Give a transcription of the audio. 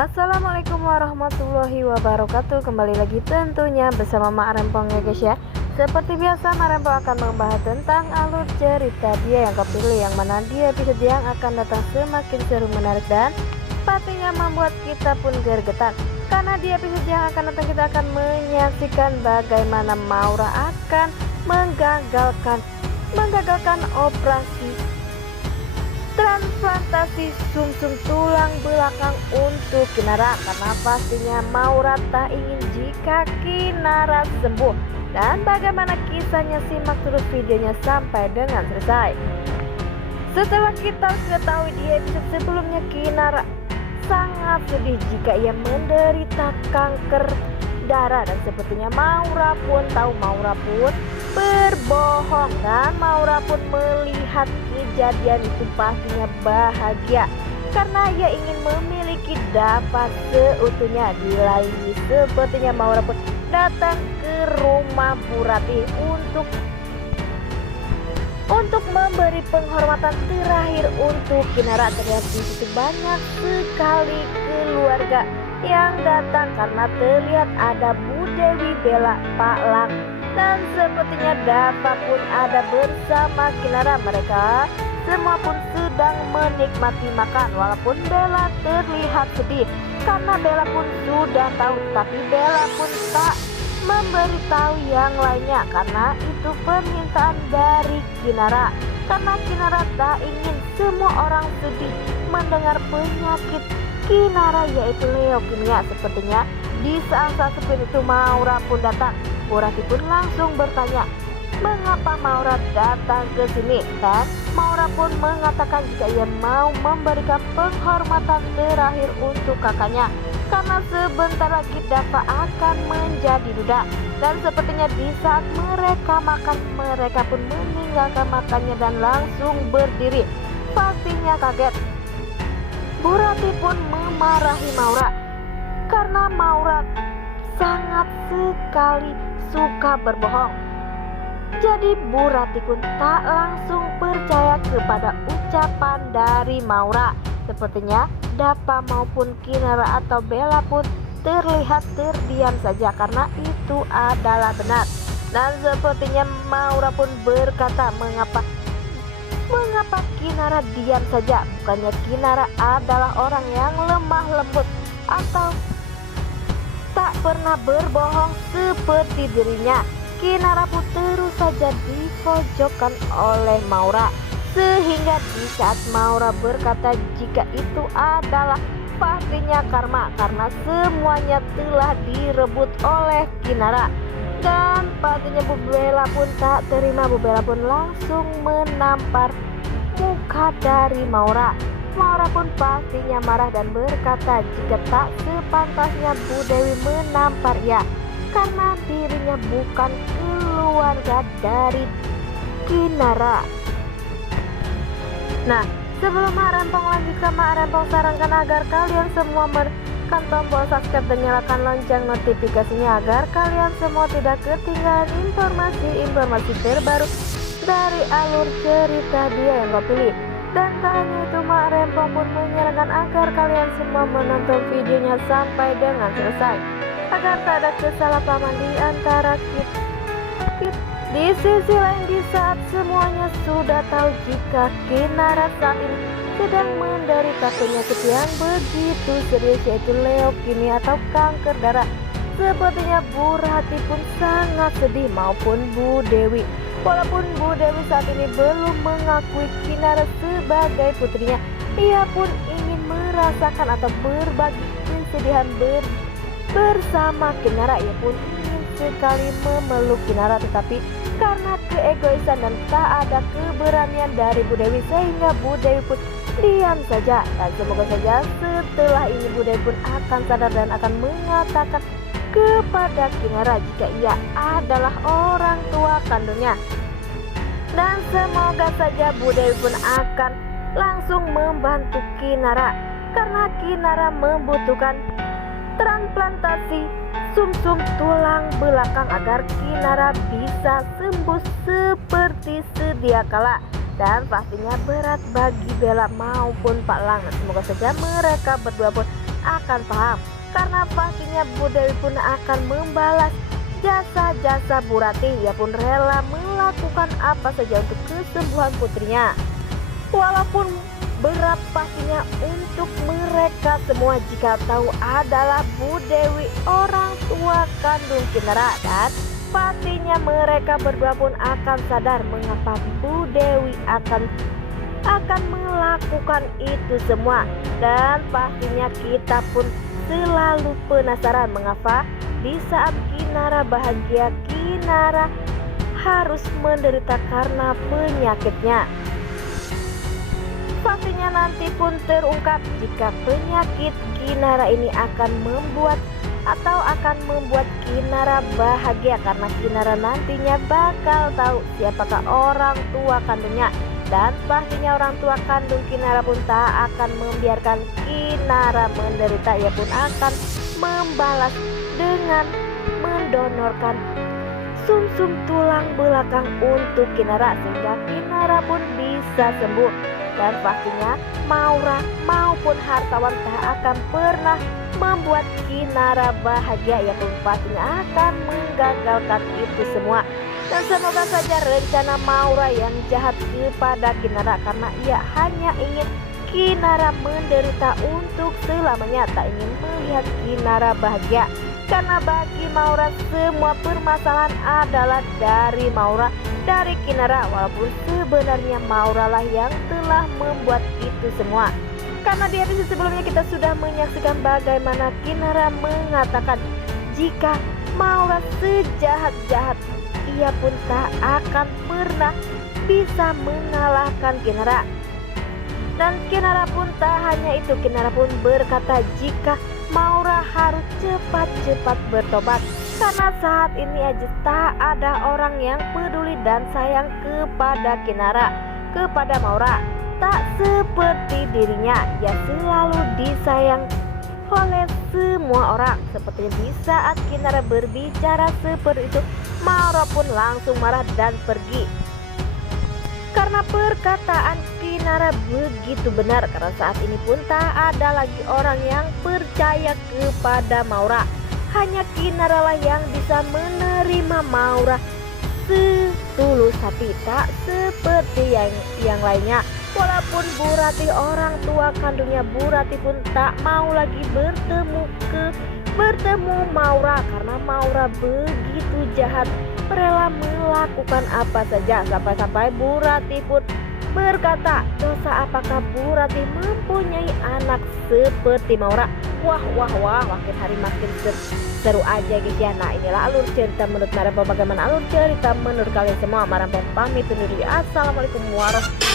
Assalamualaikum warahmatullahi wabarakatuh. Kembali lagi tentunya bersama Mak Rempong ya guys ya. Seperti biasa Mak Rempong akan membahas tentang alur cerita dia yang kepilih, yang mana dia episode yang akan datang semakin seru, menarik dan pastinya membuat kita pun gergetan. Karena di episode yang akan datang kita akan menyaksikan bagaimana Maura akan menggagalkan operasi transplantasi sumsum tulang belakang untuk Kinara, karena pastinya Maura tak ingin jika Kinara sembuh. Dan bagaimana kisahnya, simak terus videonya sampai dengan selesai. Setelah kita ketahui di episode sebelumnya, Kinara sangat sedih jika ia menderita kanker darah, dan sepertinya Maura pun tahu, Maura pun berbohong, dan Maura pun melihat kejadian itu pastinya bahagia karena ia ingin memiliki dapat seutuhnya. Di lain sepertinya Maura pun datang ke rumah Bu Ratih untuk memberi penghormatan terakhir untuk Kinara. Terlihat di situ banyak sekali keluarga yang datang karena terlihat ada Bu Dewi, Bella, Pak Lang, dan sepertinya Dava pun ada bersama Kinara. Mereka semua pun sedang menikmati makan, walaupun Bella terlihat sedih karena Bella pun sudah tahu, tapi Bella pun tak memberitahu yang lainnya karena itu permintaan dari Kinara. Karena Kinara tak ingin semua orang sedih mendengar penyakit Kinara, yaitu leukemia. Sepertinya di saat-saat seperti itu Maura pun datang. Bu Ratih pun langsung bertanya mengapa Maura datang ke sini, dan Maura pun mengatakan jika ia mau memberikan penghormatan terakhir untuk kakaknya karena sebentar lagi Dava akan menjadi duda. Dan sepertinya di saat mereka makan, mereka pun meninggalkan makannya dan langsung berdiri. Pastinya kaget. Bu Ratih pun memarahi Maura karena Maura sangat sekali suka berbohong. Jadi Bu Ratih pun tak langsung percaya kepada ucapan dari Maura. Sepertinya Dava maupun Kinara atau Bella pun terlihat terdiam saja karena itu adalah benar. Dan sepertinya Maura pun berkata, mengapa Kinara diam saja? Bukannya Kinara adalah orang yang lemah lembut atau tak pernah berbohong seperti dirinya. Kinara pun terus saja dipojokkan oleh Maura, sehingga di saat Maura berkata jika itu adalah pastinya karma karena semuanya telah direbut oleh Kinara. Dan pastinya Bu Bella pun tak terima. Bu Bella pun langsung menampar muka dari Maura. Maura pun pastinya marah dan berkata jika tak sepantasnya Bu Dewi menampar ia karena dirinya bukan keluarga dari Kinara. Nah, sebelum Mak Rempong lanjutkan, Mak Rempong sarankan agar kalian semua menekan tombol subscribe dan nyalakan lonceng notifikasinya agar kalian semua tidak ketinggalan informasi terbaru dari alur cerita dia yang kau pilih. Dan tak hanya itu, Mak Rempong pun menyarankan agar kalian semua menonton videonya sampai dengan selesai agar tak ada kesalahpahaman di antara kita. Di sisi lain, di saat semuanya sudah tahu jika Kinara saat ini sedang menderita penyakit yang begitu serius, yaitu leukemia atau kanker darah, sepertinya Bu Ratih pun sangat sedih maupun Bu Dewi. Walaupun Bu Dewi saat ini belum mengakui Kinara sebagai putrinya, ia pun ingin merasakan atau berbagi kesedihan bersama Kinara. Ia pun ingin sekali memeluk Kinara, tetapi karena keegoisan dan tak ada keberanian dari Bu Dewi sehingga Bu Dewi pun diam saja. Dan semoga saja setelah ini Bu Dewi pun akan sadar dan akan mengatakan kepada Kinara jika ia adalah orang tua kandungnya. Dan semoga saja Bu Dewi pun akan langsung membantu Kinara karena Kinara membutuhkan transplantasi sumsum tulang belakang agar Kinara bisa sembuh seperti sedia kala. Dan pastinya berat bagi Bella maupun Pak Lang. Semoga saja mereka berdua pun akan paham, karena pastinya Bu Dewi pun akan membalas jasa-jasa Bu Ratih. Ia pun rela melakukan apa saja untuk kesembuhan putrinya. Walaupun berat pastinya untuk mereka semua jika tahu adalah Bu Dewi orang tua kandung Kinara, dan pastinya mereka berdua pun akan sadar mengapa Bu Dewi akan melakukan itu semua. Dan pastinya kita pun selalu penasaran mengapa di saat Kinara bahagia, Kinara harus menderita karena penyakitnya. Pastinya nanti pun terungkap jika penyakit Kinara ini akan membuat Kinara bahagia, karena Kinara nantinya bakal tahu siapakah orang tua kandungnya. Dan pastinya orang tua kandung Kinara pun tak akan membiarkan Kinara menderita. Ia pun akan membalas dengan mendonorkan sumsum tulang belakang untuk Kinara sehingga Kinara pun bisa sembuh. Dan pastinya Maura maupun hartawan tak akan pernah membuat Kinara bahagia. Ia pun pastinya akan menggagalkan itu semua. Dan semoga saja rencana Maura yang jahat kepada Kinara, karena ia hanya ingin Kinara menderita untuk selamanya, tak ingin melihat Kinara bahagia. Karena bagi Maura semua permasalahan adalah dari Maura, dari Kinara, walaupun sebenarnya Maura lah yang telah membuat itu semua. Karena di episode sebelumnya kita sudah menyaksikan bagaimana Kinara mengatakan jika Maura sejahat-jahat ia pun tak akan pernah bisa mengalahkan Kinara. Dan Kinara pun tak hanya itu, Kinara pun berkata jika Maura harus cepat-cepat bertobat, karena saat ini aja tak ada orang yang peduli dan sayang kepada Kinara, kepada Maura. Tak seperti dirinya, ia selalu disayang oleh semua orang. Seperti di saat Kinara berbicara seperti itu, Maura pun langsung marah dan pergi. Karena perkataan Kinara begitu benar, karena saat ini pun tak ada lagi orang yang percaya kepada Maura. Hanya Kinara lah yang bisa menerima Maura setulus hati, tak seperti yang lainnya. Walaupun Bu Ratih orang tua kandungnya Bu Ratih pun tak mau lagi bertemu Maura, karena Maura begitu jahat, rela melakukan apa saja. Sampai-sampai Bu Ratih pun berkata, dosa apakah Bu Ratih mempunyai anak seperti Maura? Wah, makin hari makin seru aja guys ya. Nah, inilah alur cerita menurut Marampok. Bagaimana alur cerita menurut kalian semua? Marampok pamit undur diri. Assalamualaikum warahmatullahi wabarakatuh.